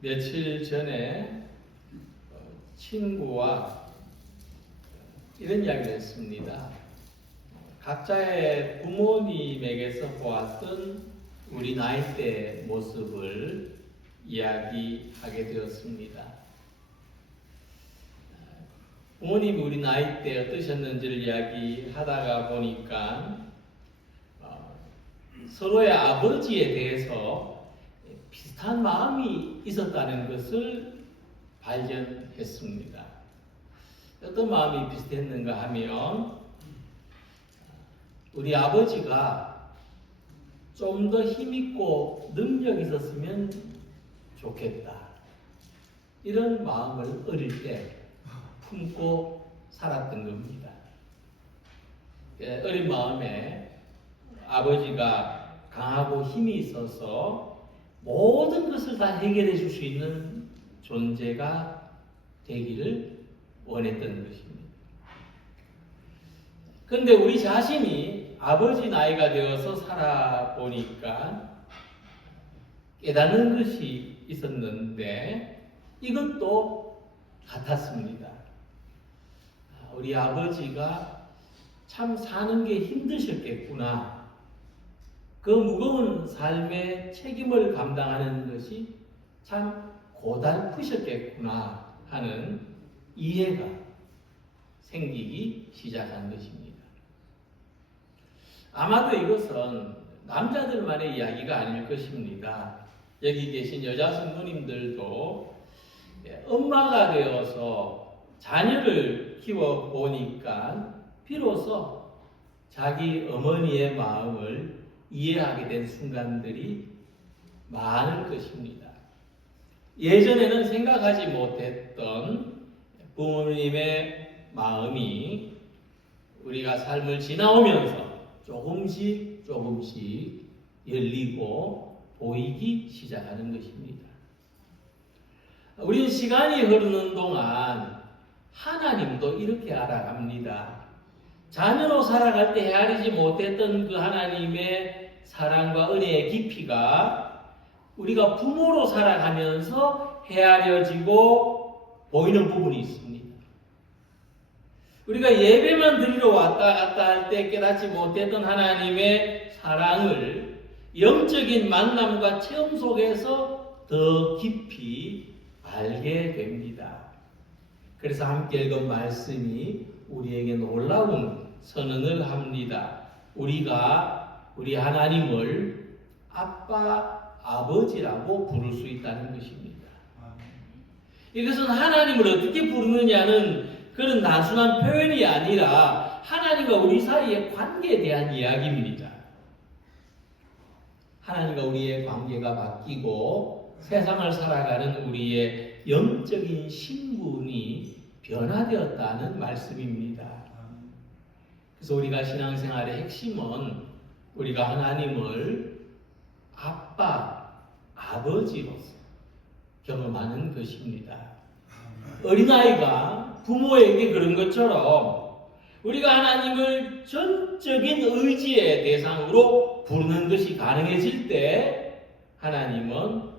며칠 전에 친구와 이런 이야기를 했습니다. 각자의 부모님에게서 보았던 우리 나이대 모습을 이야기하게 되었습니다. 부모님이 우리 나이대 어떠셨는지를 이야기하다가 보니까 서로의 아버지에 대해서 비슷한 마음이 있었다는 것을 발견했습니다. 어떤 마음이 비슷했는가 하면 우리 아버지가 좀 더 힘있고 능력이 있었으면 좋겠다. 이런 마음을 어릴 때 품고 살았던 겁니다. 어린 마음에 아버지가 강하고 힘이 있어서 모든 것을 다 해결해 줄 수 있는 존재가 되기를 원했던 것입니다. 그런데 우리 자신이 아버지 나이가 되어서 살아보니까 깨닫는 것이 있었는데 이것도 같았습니다. 우리 아버지가 참 사는 게 힘드셨겠구나. 그 무거운 삶의 책임을 감당하는 것이 참 고달프셨겠구나 하는 이해가 생기기 시작한 것입니다. 아마도 이것은 남자들만의 이야기가 아닐 것입니다. 여기 계신 여자 성도님들도 엄마가 되어서 자녀를 키워보니까 비로소 자기 어머니의 마음을 이해하게 된 순간들이 많을 것입니다. 예전에는 생각하지 못했던 부모님의 마음이 우리가 삶을 지나오면서 조금씩 열리고 보이기 시작하는 것입니다. 우리는 시간이 흐르는 동안 하나님도 이렇게 알아갑니다. 자녀로 살아갈 때 헤아리지 못했던 그 하나님의 사랑과 은혜의 깊이가 우리가 부모로 살아가면서 헤아려지고 보이는 부분이 있습니다. 우리가 예배만 드리러 왔다 갔다 할 때 깨닫지 못했던 하나님의 사랑을 영적인 만남과 체험 속에서 더 깊이 알게 됩니다. 그래서 함께 읽은 말씀이 우리에게 놀라운 선언을 합니다. 우리가 우리 하나님을 아빠, 아버지라고 부를 수 있다는 것입니다. 이것은 하나님을 어떻게 부르느냐는 그런 단순한 표현이 아니라 하나님과 우리 사이의 관계에 대한 이야기입니다. 하나님과 우리의 관계가 바뀌고 세상을 살아가는 우리의 영적인 신분이 변화되었다는 말씀입니다. 그래서 우리가 신앙생활의 핵심은 우리가 하나님을 아빠, 아버지로서 경험하는 것입니다. 어린아이가 부모에게 그런 것처럼 우리가 하나님을 전적인 의지의 대상으로 부르는 것이 가능해질 때 하나님은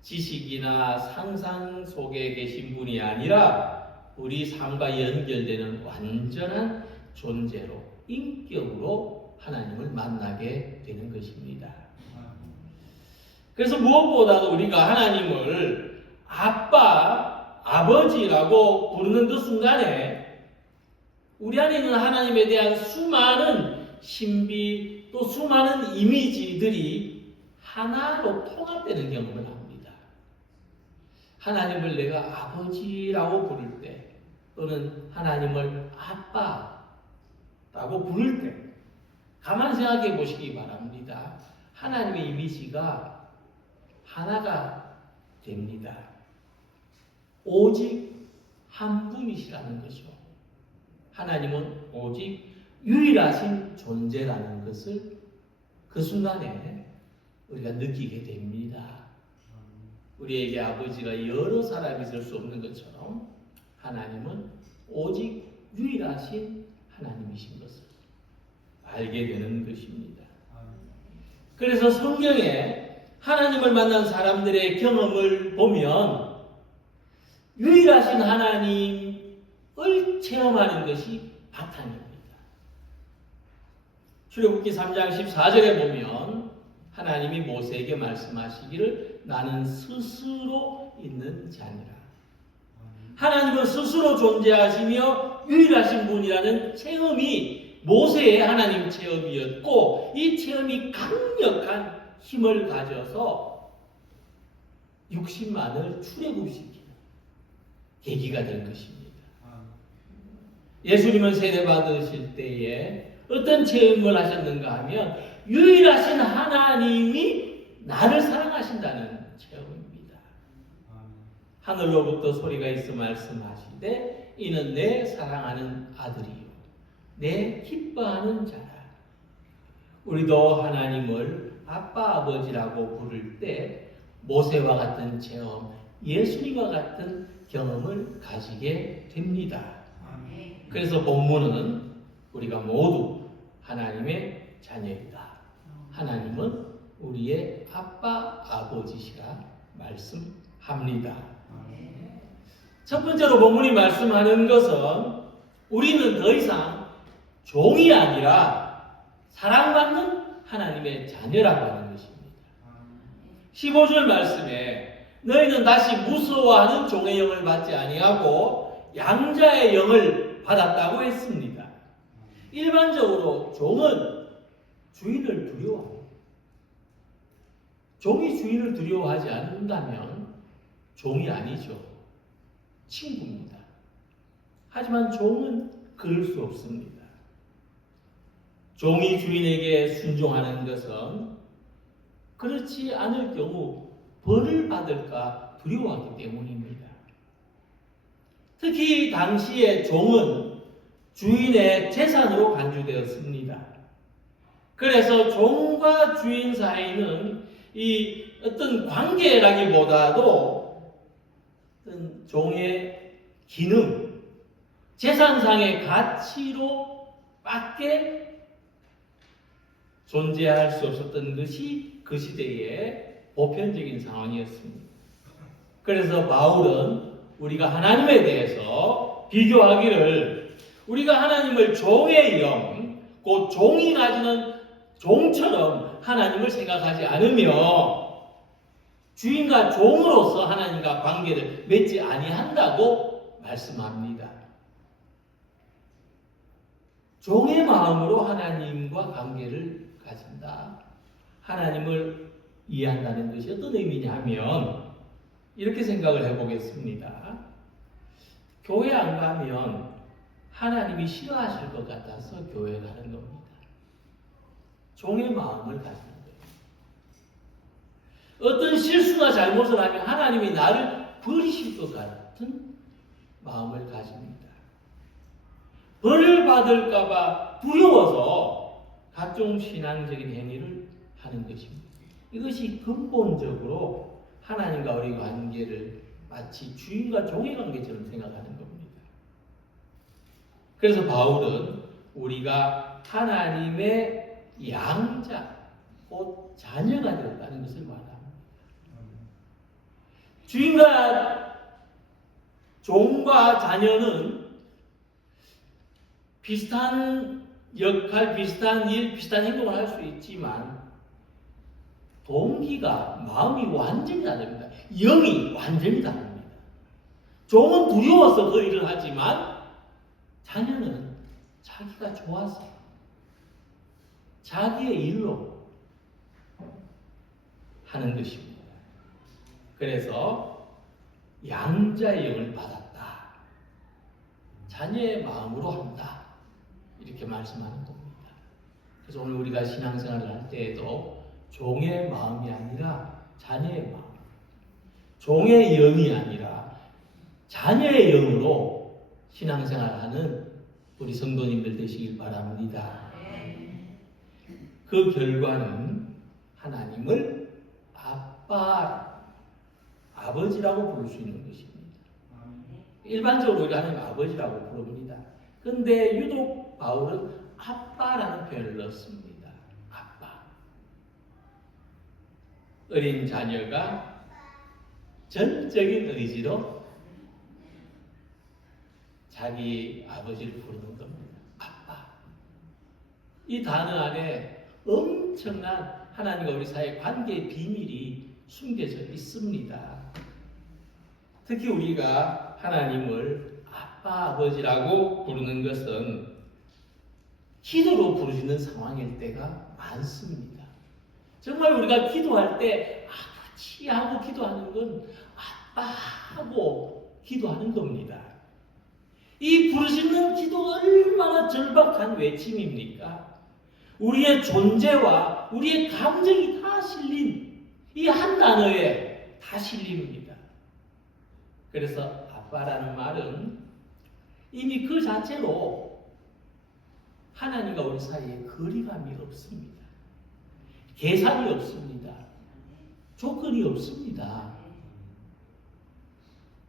지식이나 상상 속에 계신 분이 아니라 우리 삶과 연결되는 완전한 존재로, 인격으로 하나님을 만나게 되는 것입니다. 그래서 무엇보다도 우리가 하나님을 아빠, 아버지라고 부르는 그 순간에 우리 안에 있는 하나님에 대한 수많은 신비 또 수많은 이미지들이 하나로 통합되는 경험을 합니다. 하나님을 내가 아버지라고 부를 때 또는 하나님을 아빠라고 부를 때 가만히 생각해 보시기 바랍니다. 하나님의 이미지가 하나가 됩니다. 오직 한 분이시라는 거죠. 하나님은 오직 유일하신 존재라는 것을 그 순간에 우리가 느끼게 됩니다. 우리에게 아버지가 여러 사람이 있을 수 없는 것처럼 하나님은 오직 유일하신 하나님이신 것을 알게 되는 것입니다. 그래서 성경에 하나님을 만난 사람들의 경험을 보면 유일하신 하나님을 체험하는 것이 바탕입니다. 출애굽기 3장 14절에 보면 하나님이 모세에게 말씀하시기를 나는 스스로 있는 자니라. 하나님은 스스로 존재하시며 유일하신 분이라는 체험이 모세의 하나님 체험이었고, 이 체험이 강력한 힘을 가져서 60만을 출애굽시키는 계기가 된 것입니다. 예수님은 세례받으실 때에 어떤 체험을 하셨는가 하면 유일하신 하나님이 나를 사랑하신다는 체험입니다. 하늘로부터 소리가 있어 말씀하시되 이는 내 사랑하는 아들이요 내 기뻐하는 자라. 우리도 하나님을 아빠 아버지라고 부를 때 모세와 같은 체험, 예수님과 같은 경험을 가지게 됩니다. 그래서 본문은 우리가 모두 하나님의 자녀이다. 하나님은 우리의 아빠 아버지시라 말씀합니다. 첫 번째로 본문이 말씀하는 것은 우리는 더 이상 종이 아니라 사랑받는 하나님의 자녀라고 하는 것입니다. 15절 말씀에 너희는 다시 무서워하는 종의 영을 받지 아니하고 양자의 영을 받았다고 했습니다. 일반적으로 종은 주인을 두려워합니다. 종이 주인을 두려워하지 않는다면 종이 아니죠. 친구입니다. 하지만 종은 그럴 수 없습니다. 종이 주인에게 순종하는 것은 그렇지 않을 경우 벌을 받을까 두려워하기 때문입니다. 특히 당시의 종은 주인의 재산으로 간주되었습니다. 그래서 종과 주인 사이는 이 어떤 관계라기보다도 어떤 종의 기능, 재산상의 가치로 밖에 존재할 수 없었던 것이 그 시대의 보편적인 상황이었습니다. 그래서 바울은 우리가 하나님에 대해서 비교하기를 우리가 하나님을 종의 영, 곧 종이 가지는 종처럼 하나님을 생각하지 않으며 주인과 종으로서 하나님과 관계를 맺지 아니한다고 말씀합니다. 종의 마음으로 하나님과 관계를 가진다. 하나님을 이해한다는 것이 어떤 의미냐 하면 이렇게 생각을 해보겠습니다. 교회 안 가면 하나님이 싫어하실 것 같아서 교회 가는 겁니다. 종의 마음을 가지는 거예요. 어떤 실수나 잘못을 하면 하나님이 나를 버리실 것 같은 마음을 가집니다. 벌을 받을까봐 두려워서 각종 신앙적인 행위를 하는 것입니다. 이것이 근본적으로 하나님과 우리 관계를 마치 주인과 종의 관계처럼 생각하는 겁니다. 그래서 바울은 우리가 하나님의 양자, 곧 자녀가 되었다는 것을 말합니다. 주인과 종과 자녀는 비슷한 역할, 비슷한 일, 비슷한 행동을 할 수 있지만 동기가, 마음이 완전히 다릅니다. 영이 완전히 다릅니다. 종은 두려워서 그 일을 하지만 자녀는 자기가 좋아서 자기의 일로 하는 것입니다. 그래서 양자의 영을 받았다. 자녀의 마음으로 한다. 이렇게 말씀하는 겁니다. 그래서 오늘 우리가 신앙생활을 할 때에도 종의 마음이 아니라 자녀의 마음, 종의 영이 아니라 자녀의 영으로 신앙생활하는 우리 성도님들 되시길 바랍니다. 그 결과는 하나님을 아빠, 아버지라고 부를 수 있는 것입니다. 일반적으로 우리가 하나님 아버지라고 부릅니다. 그런데 유독 바울은 아빠라는 표현을 넣습니다. 아빠. 어린 자녀가 전적인 의지로 자기 아버지를 부르는 겁니다. 아빠. 이 단어 안에 엄청난 하나님과 우리 사이의 관계의 비밀이 숨겨져 있습니다. 특히 우리가 하나님을 아빠, 아버지라고 부르는 것은 기도로 부르짖는 상황일 때가 많습니다. 정말 우리가 기도할 때 아버지 하고 기도하는 건 아빠 하고 기도하는 겁니다. 이 부르짖는 기도가 얼마나 절박한 외침입니까? 우리의 존재와 우리의 감정이 다 실린 이 한 단어에 다 실립니다. 그래서 아빠라는 말은 이미 그 자체로 하나님과 우리 사이에 거리감이 없습니다. 계산이 없습니다. 조건이 없습니다.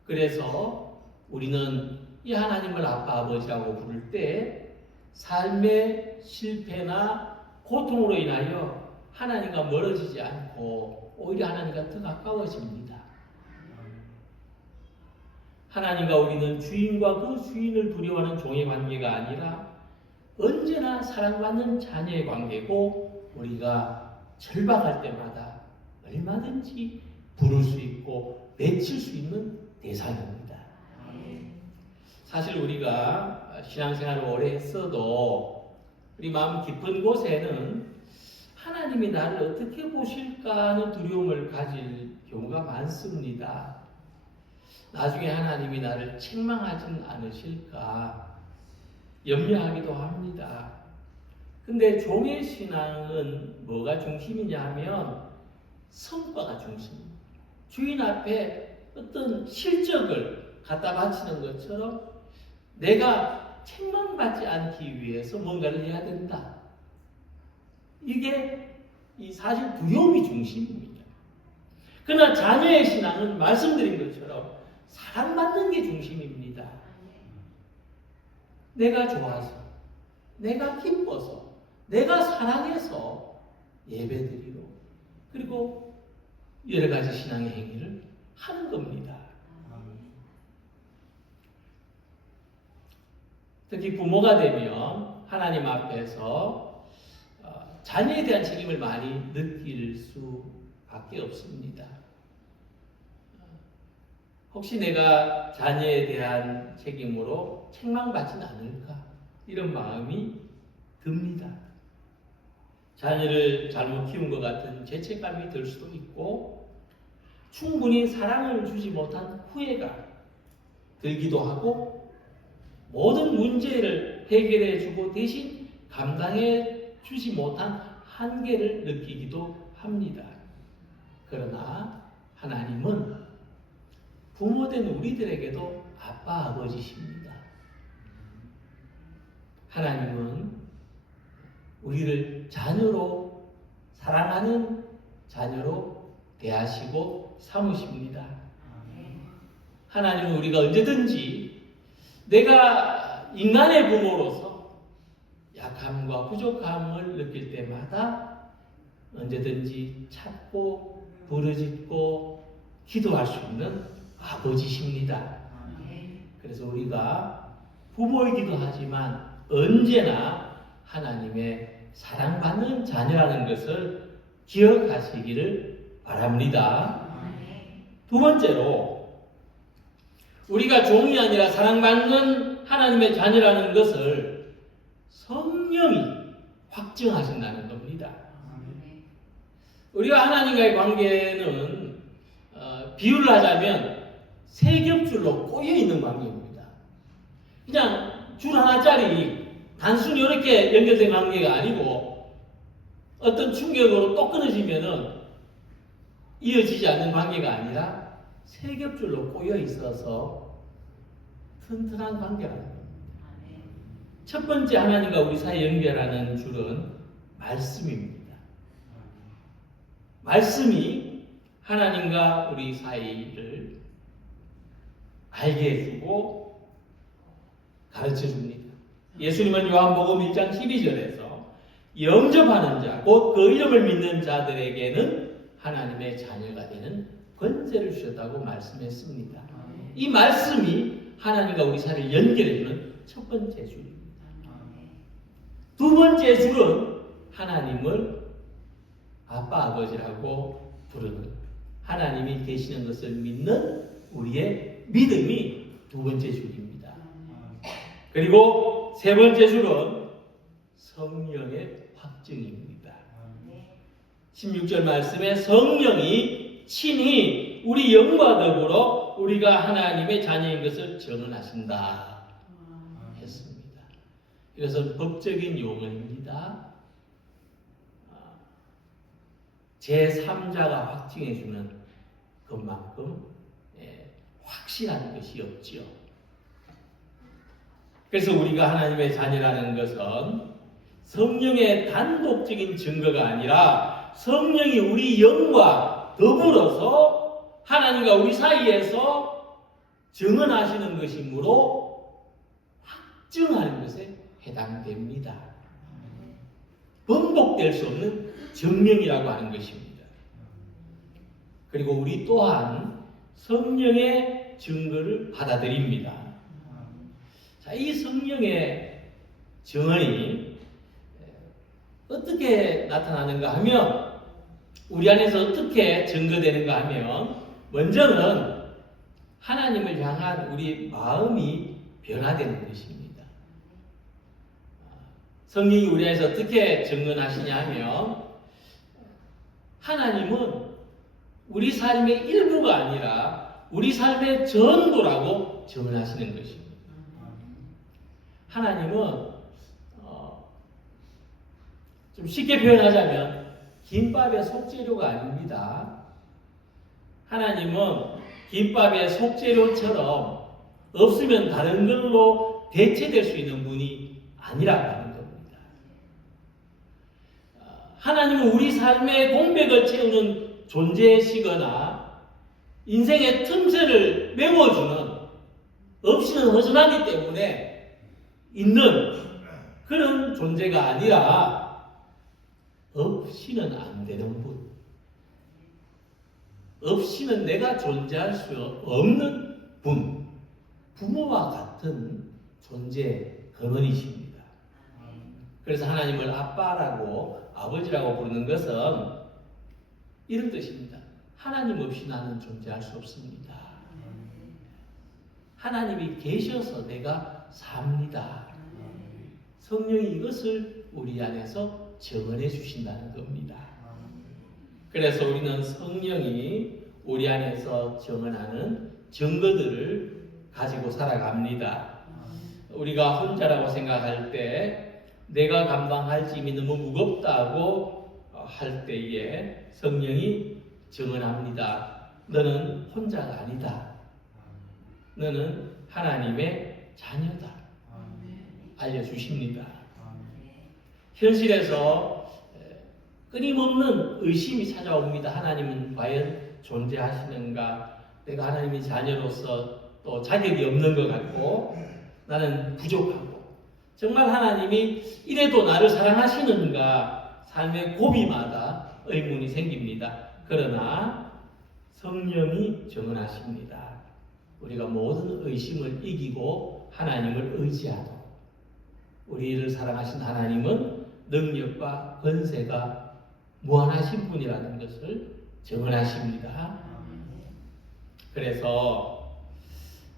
그래서 우리는 이 하나님을 아빠, 아버지라고 부를 때 삶의 실패나 고통으로 인하여 하나님과 멀어지지 않고 오히려 하나님과 더 가까워집니다. 하나님과 우리는 주인과 그 주인을 두려워하는 종의 관계가 아니라 언제나 사랑받는 자녀의 관계고, 우리가 절박할 때마다 얼마든지 부를 수 있고 외칠 수 있는 대상입니다. 사실 우리가 신앙생활을 오래 했어도 우리 마음 깊은 곳에는 하나님이 나를 어떻게 보실까 하는 두려움을 가질 경우가 많습니다. 나중에 하나님이 나를 책망하진 않으실까 염려하기도 합니다. 근데 종의 신앙은 뭐가 중심이냐 하면 성과가 중심입니다. 주인 앞에 어떤 실적을 갖다 바치는 것처럼 내가 책망받지 않기 위해서 뭔가를 해야 된다. 이게 이 사실 두려움이 중심입니다. 그러나 자녀의 신앙은 말씀드린 것처럼 사랑받는 게 중심입니다. 내가 좋아서, 내가 기뻐서, 내가 사랑해서 예배드리러, 그리고 여러 가지 신앙의 행위를 하는 겁니다. 특히 부모가 되면 하나님 앞에서 자녀에 대한 책임을 많이 느낄 수밖에 없습니다. 혹시 내가 자녀에 대한 책임으로 책망받지는 않을까? 이런 마음이 듭니다. 자녀를 잘못 키운 것 같은 죄책감이 들 수도 있고, 충분히 사랑을 주지 못한 후회가 들기도 하고, 모든 문제를 해결해 주고 대신 감당해 주지 못한 한계를 느끼기도 합니다. 그러나 하나님은 부모된 우리들에게도 아빠, 아버지십니다. 하나님은 우리를 자녀로, 사랑하는 자녀로 대하시고 삼으십니다. 하나님은 우리가 언제든지 내가 인간의 부모로서 약함과 부족함을 느낄 때마다 언제든지 찾고 부르짖고 기도할 수 있는 아버지십니다. 그래서 우리가 부모이기도 하지만 언제나 하나님의 사랑받는 자녀라는 것을 기억하시기를 바랍니다. 두 번째로, 우리가 종이 아니라 사랑받는 하나님의 자녀라는 것을 성령이 확증하신다는 겁니다. 우리와 하나님과의 관계는 비유를 하자면 세 겹줄로 꼬여있는 관계입니다. 그냥 줄 하나짜리 단순히 이렇게 연결된 관계가 아니고, 어떤 충격으로 또 끊어지면은 이어지지 않는 관계가 아니라 세 겹줄로 꼬여 있어서 튼튼한 관계라는 겁니다. 첫 번째 하나님과 우리 사이 연결하는 줄은 말씀입니다. 말씀이 하나님과 우리 사이를 알게 해주고 가르쳐 줍니다. 예수님은 요한복음 1장 12절에서 영접하는 자, 곧 그 이름을 믿는 자들에게는 하나님의 자녀가 되는 권세를 주셨다고 말씀했습니다. 이 말씀이 하나님과 우리 사이를 연결해주는 첫 번째 줄입니다. 두 번째 줄은 하나님을 아빠 아버지라고 부르는, 하나님이 계시는 것을 믿는 우리의 믿음이 두 번째 줄입니다. 그리고 세 번째 줄은 성령의 확증입니다. 16절 말씀에 성령이 친히 우리 영과 더불어 우리가 하나님의 자녀인 것을 증언하신다 했습니다. 이것은 법적인 용어입니다. 제3자가 확증해주는 것만큼 확실한 것이 없지요. 그래서 우리가 하나님의 자녀라는 것은 성령의 단독적인 증거가 아니라 성령이 우리 영과 더불어서 하나님과 우리 사이에서 증언하시는 것이므로 확증하는 것에 해당됩니다. 번복될 수 없는 증명이라고 하는 것입니다. 그리고 우리 또한 성령의 증거를 받아들입니다. 자, 이 성령의 증언이 어떻게 나타나는가 하면, 우리 안에서 어떻게 증거되는가 하면, 먼저는 하나님을 향한 우리 마음이 변화되는 것입니다. 성령이 우리 안에서 어떻게 증언하시냐 하면, 하나님은 우리 삶의 일부가 아니라 우리 삶의 전부라고 증언하시는 것입니다. 하나님은 좀 쉽게 표현하자면 김밥의 속재료가 아닙니다. 하나님은 김밥의 속재료처럼 없으면 다른 걸로 대체될 수 있는 분이 아니라고 하는 겁니다. 하나님은 우리 삶의 공백을 채우는 존재이시거나 인생의 틈새를 메워주는, 없이는 허전하기 때문에 있는 그런 존재가 아니라 없이는 안 되는 분, 없이는 내가 존재할 수 없는 분, 부모와 같은 존재 근원이십니다. 그래서 하나님을 아빠라고, 아버지라고 부르는 것은 이런 뜻입니다. 하나님 없이 나는 존재할 수 없습니다. 하나님이 계셔서 내가 삽니다. 성령이 이것을 우리 안에서 증언해 주신다는 겁니다. 그래서 우리는 성령이 우리 안에서 증언하는 증거들을 가지고 살아갑니다. 우리가 혼자라고 생각할 때 내가 감당할 짐이 너무 무겁다고 할 때에 성령이 증언합니다. 너는 혼자가 아니다. 너는 하나님의 자녀다. 알려주십니다. 현실에서 끊임없는 의심이 찾아옵니다. 하나님은 과연 존재하시는가? 내가 하나님의 자녀로서 또 자격이 없는 것 같고 나는 부족하고 정말 하나님이 이래도 나를 사랑하시는가? 삶의 고비마다 의문이 생깁니다. 그러나 성령이 증언하십니다. 우리가 모든 의심을 이기고 하나님을 의지하도록, 우리를 사랑하신 하나님은 능력과 권세가 무한하신 분이라는 것을 증언하십니다. 그래서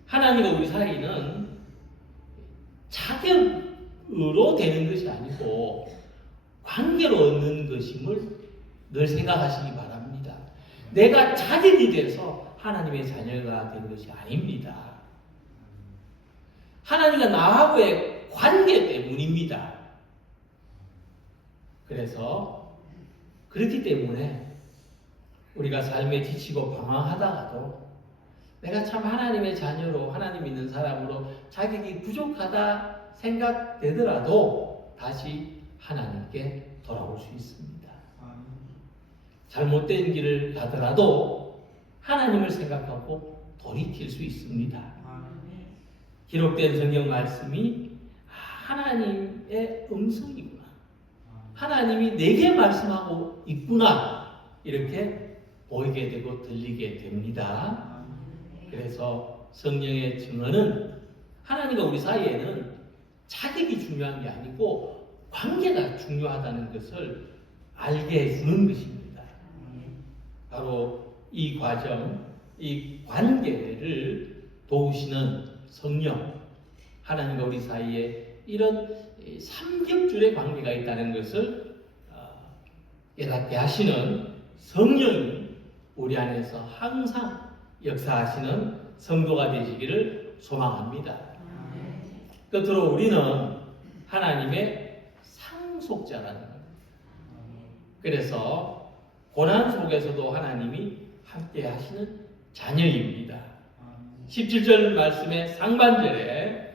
하나님과 우리 사이는 자격으로 되는 것이 아니고 관계로 얻는 것임을 늘 생각하시기 바랍니다. 내가 자격이 돼서 하나님의 자녀가 된 것이 아닙니다. 하나님과 나하고의 관계 때문입니다. 그래서 그렇기 때문에 우리가 삶에 지치고 방황하다가도 내가 참 하나님의 자녀로, 하나님 믿는 사람으로 자격이 부족하다 생각되더라도 다시 하나님께 돌아올 수 있습니다. 잘못된 길을 가더라도 하나님을 생각하고 돌이킬 수 있습니다. 기록된 성경 말씀이 하나님의 음성이구나, 하나님이 내게 말씀하고 있구나, 이렇게 보이게 되고 들리게 됩니다. 그래서 성령의 증언은 하나님과 우리 사이에는 자격이 중요한 게 아니고 관계가 중요하다는 것을 알게 해주는 것입니다. 바로 이 과정, 이 관계를 도우시는 성령, 하나님과 우리 사이에 이런 삼겹줄의 관계가 있다는 것을 깨닫게 하시는 성령이 우리 안에서 항상 역사하시는 성도가 되시기를 소망합니다. 끝으로 우리는 하나님의 상속자라는 겁니다. 그래서 고난 속에서도 하나님이 함께 하시는 자녀입니다. 17절 말씀의 상반절에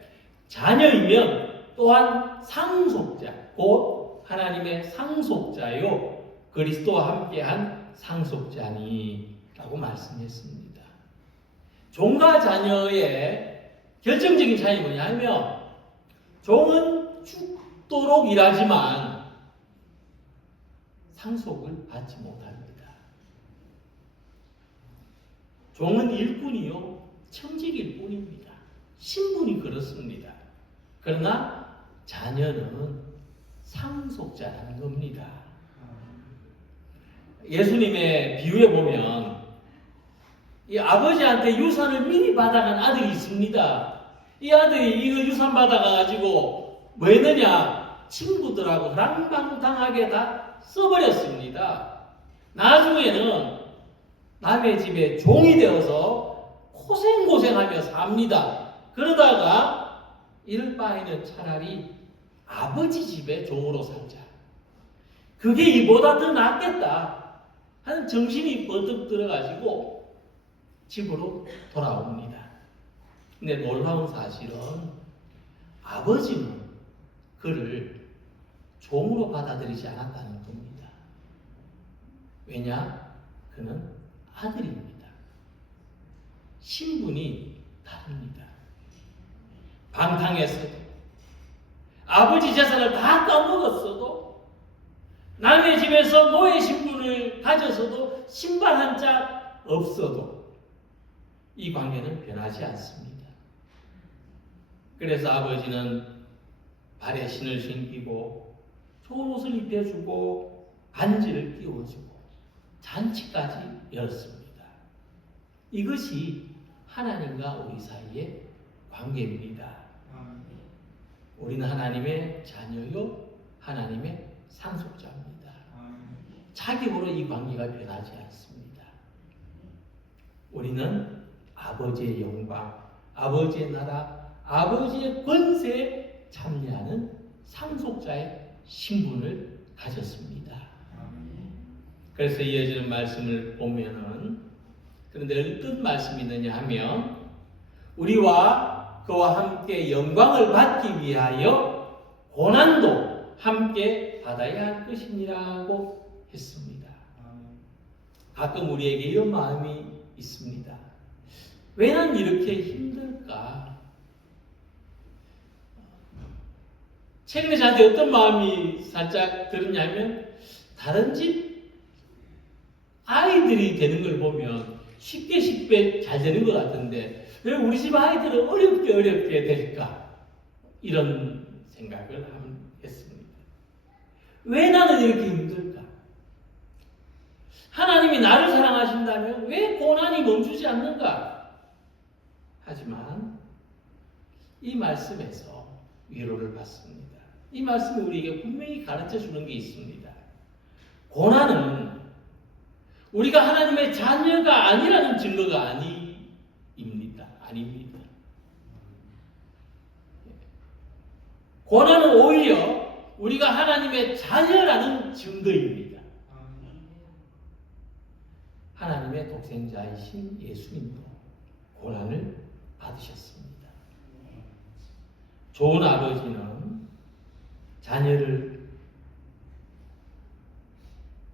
자녀이면 또한 상속자, 곧 하나님의 상속자요 그리스도와 함께한 상속자니 라고 말씀했습니다. 종과 자녀의 결정적인 차이는 뭐냐면 종은 죽도록 일하지만 상속을 받지 못합니다. 종은 일꾼이요 청직일 뿐입니다. 신분이 그렇습니다. 그러나 자녀는 상속자라는 겁니다. 예수님의 비유에 보면 이 아버지한테 유산을 미리 받아간 아들이 있습니다. 이 아들이 이거 유산 받아가지고 뭐 했느냐? 친구들하고 랑방당하게 다 써버렸습니다. 나중에는 남의 집에 종이 되어서 고생하며 삽니다. 그러다가 이럴 바에는 차라리 아버지 집에 종으로 살자. 그게 이보다 더 낫겠다 하는 정신이 버뜩 들어가지고 집으로 돌아옵니다. 근데 놀라운 사실은 아버지는 그를 종으로 받아들이지 않았다는 겁니다. 왜냐? 그는 아들입니다. 신분이 다릅니다. 방탕했어도 아버지 재산을 다 까먹었어도 남의 집에서 노예 신분을 가져서도 신발 한 짝 없어도 이 관계는 변하지 않습니다. 그래서 아버지는 발에 신을 신기고 좋은 옷을 입혀주고 반지를 끼워주고 잔치까지 열었습니다. 이것이 하나님과 우리 사이의 관계입니다. 우리는 하나님의 자녀요 하나님의 상속자입니다. 자격으로 이 관계가 변하지 않습니다. 우리는 아버지의 영광, 아버지의 나라, 아버지의 권세에 참여하는 상속자의 신분을 가졌습니다. 그래서 이어지는 말씀을 보면은 그런데 어떤 말씀이 있느냐 하면 우리와 그와 함께 영광을 받기 위하여 고난도 함께 받아야 할 것이니라고 했습니다. 가끔 우리에게 이런 마음이 있습니다. 왜 난 이렇게 힘들까? 최근에 저한테 어떤 마음이 살짝 들었냐면 다른 집 아이들이 되는 걸 보면 쉽게 잘 되는 것 같은데 왜 우리 집 아이들은 어렵게 될까? 이런 생각을 했습니다. 왜 나는 이렇게 힘들까? 하나님이 나를 사랑하신다면 왜 고난이 멈추지 않는가? 하지만 이 말씀에서 위로를 받습니다. 이 말씀이 우리에게 분명히 가르쳐 주는 게 있습니다. 고난은 우리가 하나님의 자녀가 아니라는 증거가 아닙니다. 고난은 오히려 우리가 하나님의 자녀라는 증거입니다. 하나님의 독생자이신 예수님도 고난을 받으셨습니다. 좋은 아버지는 자녀를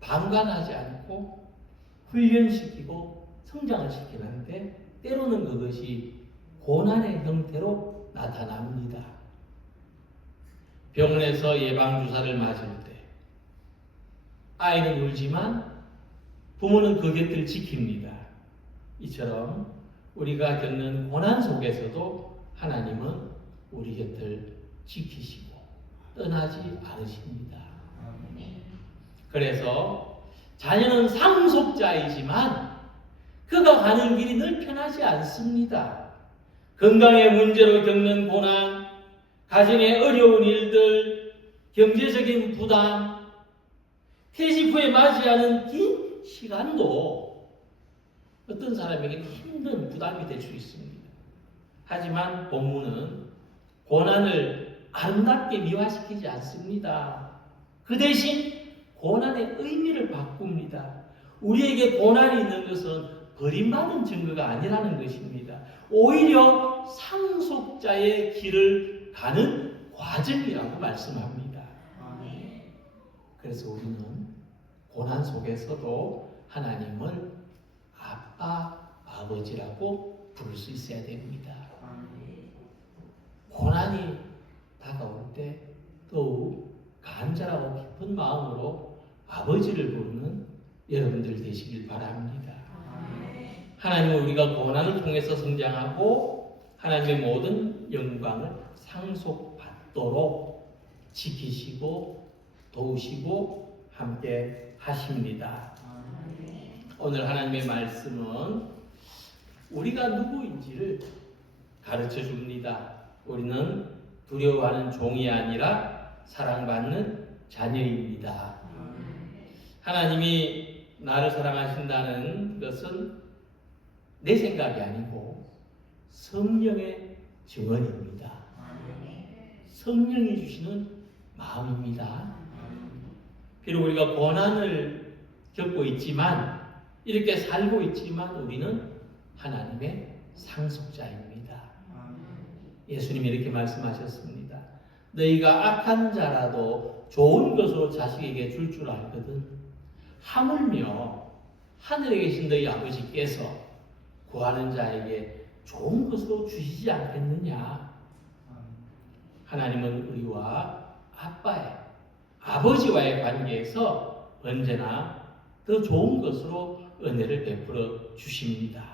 방관하지 않고 훈련시키고 성장을 시키는데 때로는 그것이 고난의 형태로 나타납니다. 병원에서 예방주사를 맞을 때 아이는 울지만 부모는 그 곁을 지킵니다. 이처럼 우리가 겪는 고난 속에서도 하나님은 우리 곁을 지키시고 떠나지 않으십니다. 그래서 자녀는 상속자이지만 그가 가는 길이 늘 편하지 않습니다. 건강의 문제로 겪는 고난, 가정의 어려운 일들, 경제적인 부담, 퇴직 후에 맞이하는 긴 시간도 어떤 사람에게는 힘든 부담이 될 수 있습니다. 하지만 본문은 고난을 아름답게 미화시키지 않습니다. 그 대신 고난의 의미를 바꿉니다. 우리에게 고난이 있는 것은 버림받은 증거가 아니라는 것입니다. 오히려 상속자의 길을 가는 과정이라고 말씀합니다. 그래서 우리는 고난 속에서도 하나님을 아빠, 아버지라고 부를 수 있어야 됩니다. 고난이 다가올 때 더욱 간절하고 깊은 마음으로 아버지를 부르는 여러분들 되시길 바랍니다. 하나님은 우리가 고난을 통해서 성장하고 하나님의 모든 영광을 상속받도록 지키시고 도우시고 함께 하십니다. 오늘 하나님의 말씀은 우리가 누구인지를 가르쳐 줍니다. 우리는 두려워하는 종이 아니라 사랑받는 자녀입니다. 하나님이 나를 사랑하신다는 것은 내 생각이 아니고 성령의 증언입니다. 성령이 주시는 마음입니다. 비록 우리가 고난을 겪고 있지만 이렇게 살고 있지만 우리는 하나님의 상속자입니다. 예수님이 이렇게 말씀하셨습니다. 너희가 악한 자라도 좋은 것으로 자식에게 줄 줄 알거든. 하물며 하늘에 계신 너희 아버지께서 구하는 자에게 좋은 것으로 주시지 않겠느냐. 하나님은 우리와 아버지와의 관계에서 언제나 더 좋은 것으로 은혜를 베풀어 주십니다.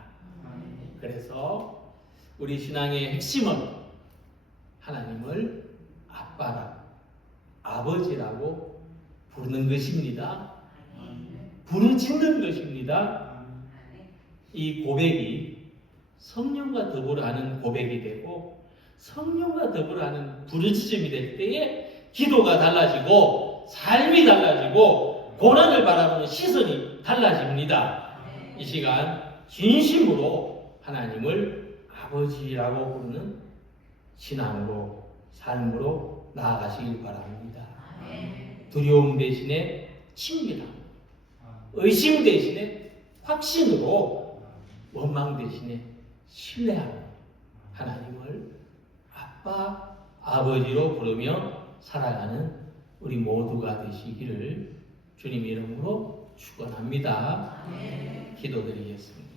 그래서 우리 신앙의 핵심은 하나님을 아버지라고 부르는 것입니다. 부르짖는 것입니다. 이 고백이 성령과 더불어 하는 고백이 되고 성령과 더불어 하는 부르짖음이 될 때에 기도가 달라지고 삶이 달라지고 고난을 바라보는 시선이 달라집니다. 이 시간 진심으로 하나님을 아버지라고 부르는 신앙으로 삶으로 나아가시길 바랍니다. 두려움 대신에 친밀함, 의심 대신에 확신으로, 원망 대신에 신뢰하고 하나님을 아빠, 아버지로 부르며 살아가는 우리 모두가 되시기를 주님의 이름으로 축원합니다. 기도드리겠습니다.